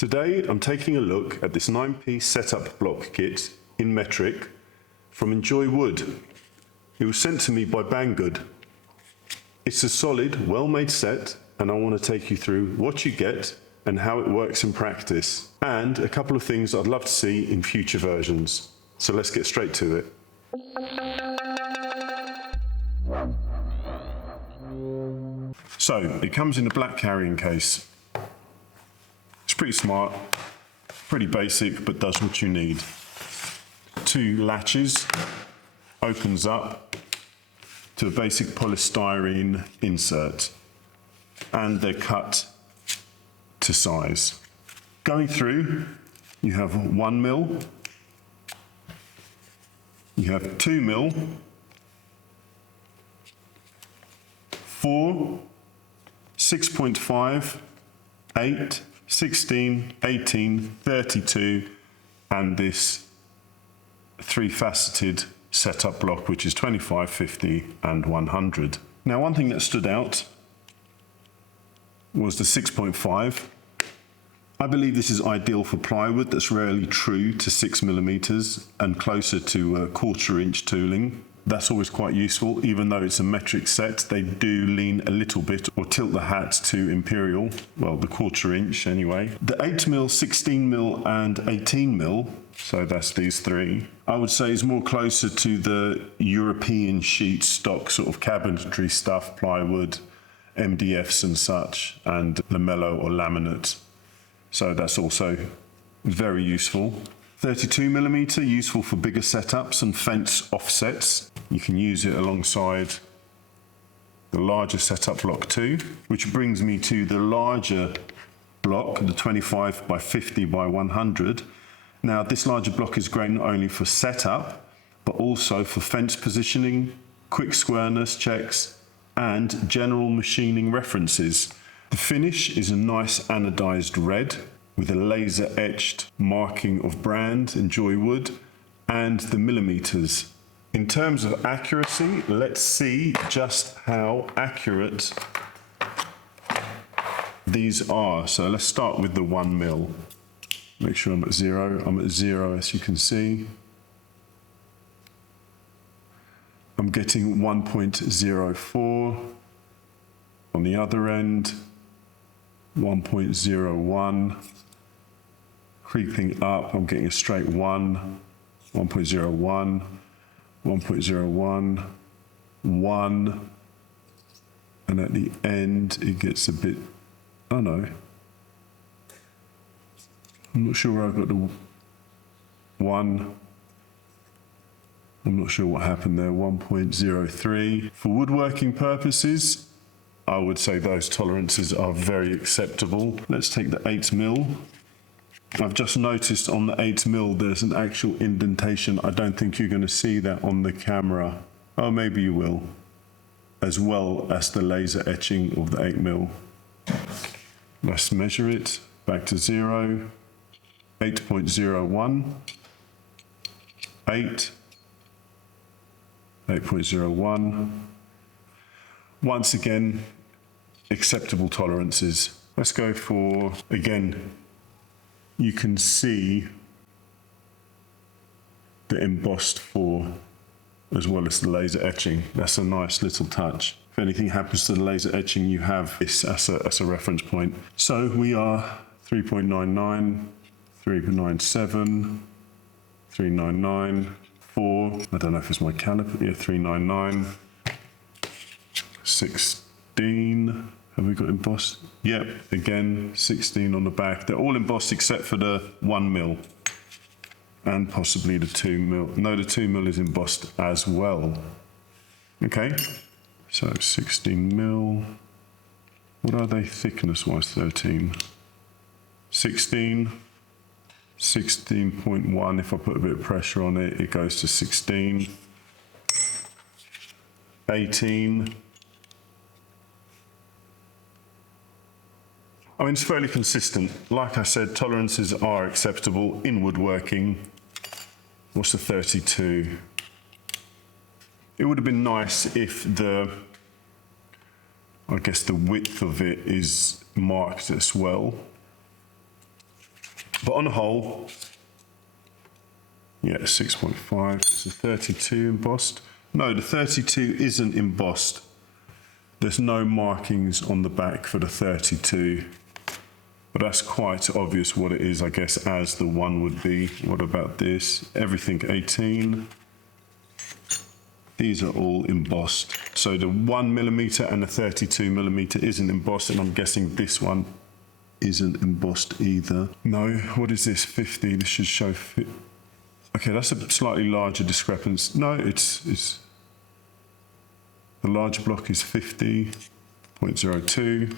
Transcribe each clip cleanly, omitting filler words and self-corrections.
Today I'm taking a look at this 9-piece setup block kit in metric from EnjoyWood. It was sent to me by Banggood. It's a solid, well-made set, and I want to take you through what you get and how it works in practice, and a couple of things I'd love to see in future versions. So let's get straight to it. So it comes in a black carrying case. It's pretty smart, pretty basic, but does what you need. 2 latches, opens up to a basic polystyrene insert, and they're cut to size. Going through, you have 1 mil, you have 2 mil, 4, 6.5, 8, 16, 18, 32, and this 3-faceted setup block, which is 25, 50, and 100. Now, one thing that stood out was the 6.5. I believe this is ideal for plywood that's rarely true to 6mm and closer to 1/4 inch tooling. That's always quite useful. Even though it's a metric set, they do lean a little bit or tilt the hat to imperial, well, the 1/4 inch anyway. The 8mm, 16mm, and 18mm, so that's these 3, I would say is more closer to the European sheet stock sort of cabinetry stuff, plywood, MDFs and such, and lamello or laminate. So that's also very useful. 32mm, useful for bigger setups and fence offsets. You can use it alongside the larger setup block too, which brings me to the larger block, the 25 by 50 by 100. Now, this larger block is great not only for setup, but also for fence positioning, quick squareness checks, and general machining references. The finish is a nice anodized red with a laser-etched marking of brand, EnjoyWood, and the millimeters. In terms of accuracy, let's see just how accurate these are. So let's start with the 1 mil. Make sure I'm at 0. I'm at 0, as you can see. I'm getting 1.04 on the other end, 1.01. Creeping up, I'm getting a straight 1, 1.01, 1.01, 1, and at the end it gets a bit, oh no, I'm not sure where I got the 1, I'm not sure what happened there, 1.03. For woodworking purposes, I would say those tolerances are very acceptable. Let's take the 8mm. I've just noticed on the 8mm there's an actual indentation. I don't think you're going to see that on the camera. Oh, maybe you will. As well as the laser etching of the 8mm. Let's measure it. Back to 0. 8.01. 8. 8.01. Once again, acceptable tolerances. Let's go for, again, you can see the embossed 4 as well as the laser etching. That's a nice little touch. If anything happens to the laser etching, you have this as a reference point. So we are 3.99, 3.97, 3.99, 4. I don't know if it's my caliper. Yeah, 3.99, 16. Have we got embossed? Yep, again, 16 on the back. They're all embossed except for the 1 mil and possibly the 2 mil. No, the 2 mil is embossed as well. Okay, so 16 mil. What are they thickness-wise? 13. 16. 16.1. If I put a bit of pressure on it, it goes to 16. 18. I mean, it's fairly consistent. Like I said, tolerances are acceptable in woodworking. What's the 32? It would have been nice if I guess the width of it is marked as well. But on the whole, yeah, 6.5, it's a 32 embossed. No, the 32 isn't embossed. There's no markings on the back for the 32. But that's quite obvious what it is, I guess, as the one would be. What about this? Everything 18. These are all embossed. So the 1mm and the 32mm isn't embossed, and I'm guessing this one isn't embossed either. No, what is this? 50. This should show. Okay, that's a slightly larger discrepancy. No, it's the large block is 50.02.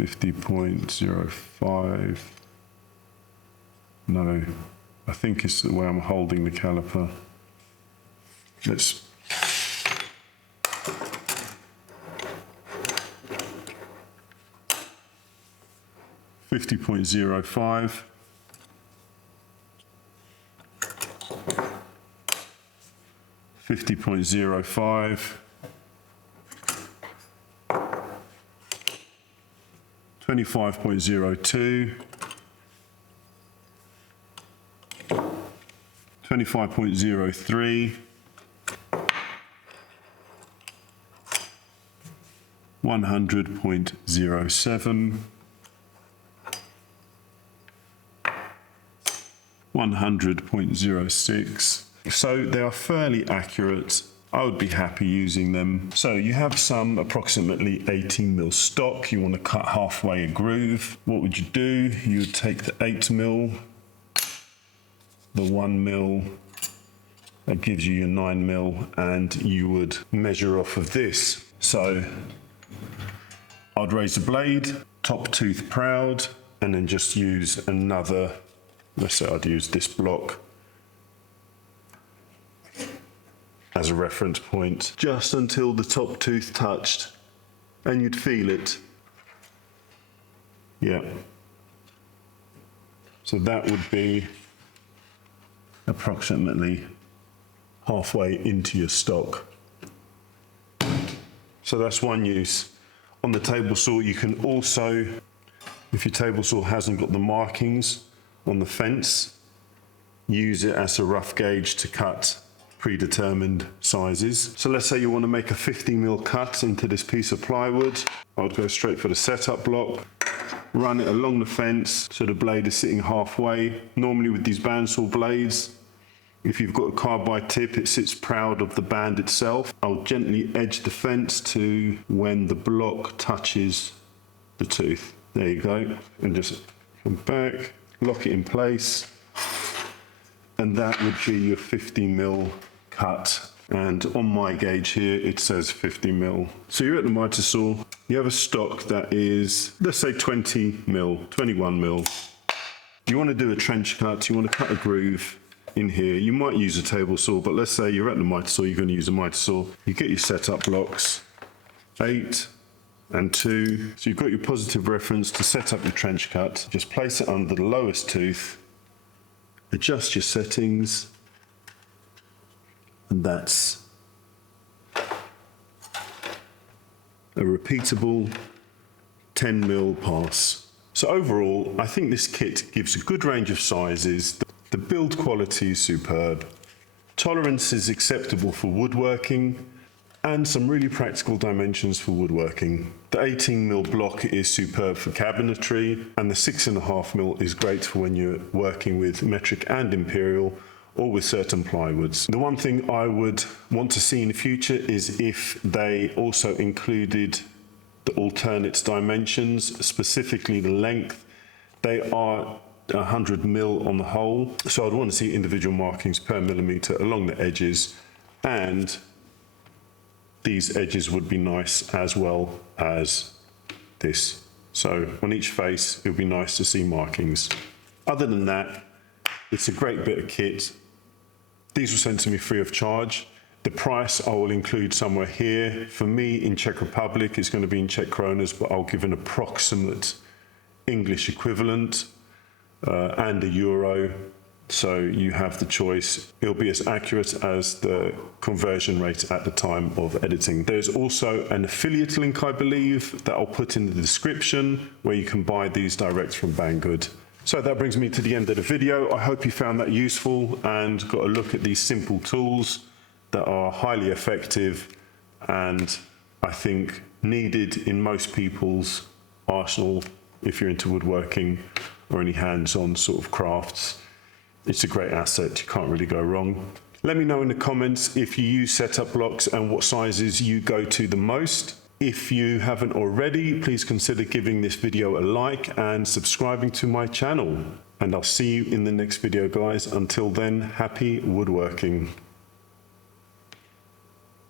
50.05. No, I think it's the way I'm holding the caliper. Let's. $50.05. $50.05. 25.02, 25.03, 100.07, 100.06. So they are fairly accurate. I would be happy using them. So you have some approximately 18mm stock. You want to cut halfway a groove. What would you do? You would take the 8mm, the 1mm, that gives you your 9mm, and you would measure off of this. So I'd raise the blade, top tooth proud, and then just use another, let's say I'd use this block as a reference point, just until the top tooth touched, and you'd feel it. Yeah. So that would be approximately halfway into your stock. So that's one use. On the table saw, you can also, if your table saw hasn't got the markings on the fence, use it as a rough gauge to cut predetermined sizes. So let's say you want to make a 50mm cut into this piece of plywood. I would go straight for the setup block, run it along the fence so the blade is sitting halfway. Normally with these bandsaw blades, if you've got a carbide tip, it sits proud of the band itself. I'll gently edge the fence to when the block touches the tooth. There you go. And just come back, lock it in place. And that would be your 50mm cut. And on my gauge here, it says 50mm. So you're at the miter saw, you have a stock that is, let's say 20mm, 21mm. You want to do a trench cut, you want to cut a groove in here. You might use a table saw, but let's say you're at the miter saw, you're going to use a miter saw. You get your setup blocks, 8 and 2. So you've got your positive reference to set up your trench cut. Just place it under the lowest tooth, adjust your settings, and that's a repeatable 10mm pass. So overall, I think this kit gives a good range of sizes. The build quality is superb. Tolerance is acceptable for woodworking, and some really practical dimensions for woodworking. The 18mm block is superb for cabinetry, and the 6.5mm is great for when you're working with metric and imperial, or with certain plywoods. The one thing I would want to see in the future is if they also included the alternate dimensions, specifically the length. They are 100mm on the whole, so I'd want to see individual markings per millimeter along the edges, and these edges would be nice as well as this. So on each face, it would be nice to see markings. Other than that, it's a great bit of kit. These were sent to me free of charge. The price I will include somewhere here. For me, in Czech Republic, it's going to be in Czech kronas, but I'll give an approximate English equivalent and a euro. So you have the choice. It'll be as accurate as the conversion rate at the time of editing. There's also an affiliate link, I believe, that I'll put in the description where you can buy these direct from Banggood. So that brings me to the end of the video. I hope you found that useful and got a look at these simple tools that are highly effective and I think needed in most people's arsenal if you're into woodworking or any hands-on sort of crafts. It's a great asset, you can't really go wrong. Let me know in the comments if you use setup blocks and what sizes you go to the most. If you haven't already, please consider giving this video a like and subscribing to my channel. And I'll see you in the next video, guys. Until then, happy woodworking.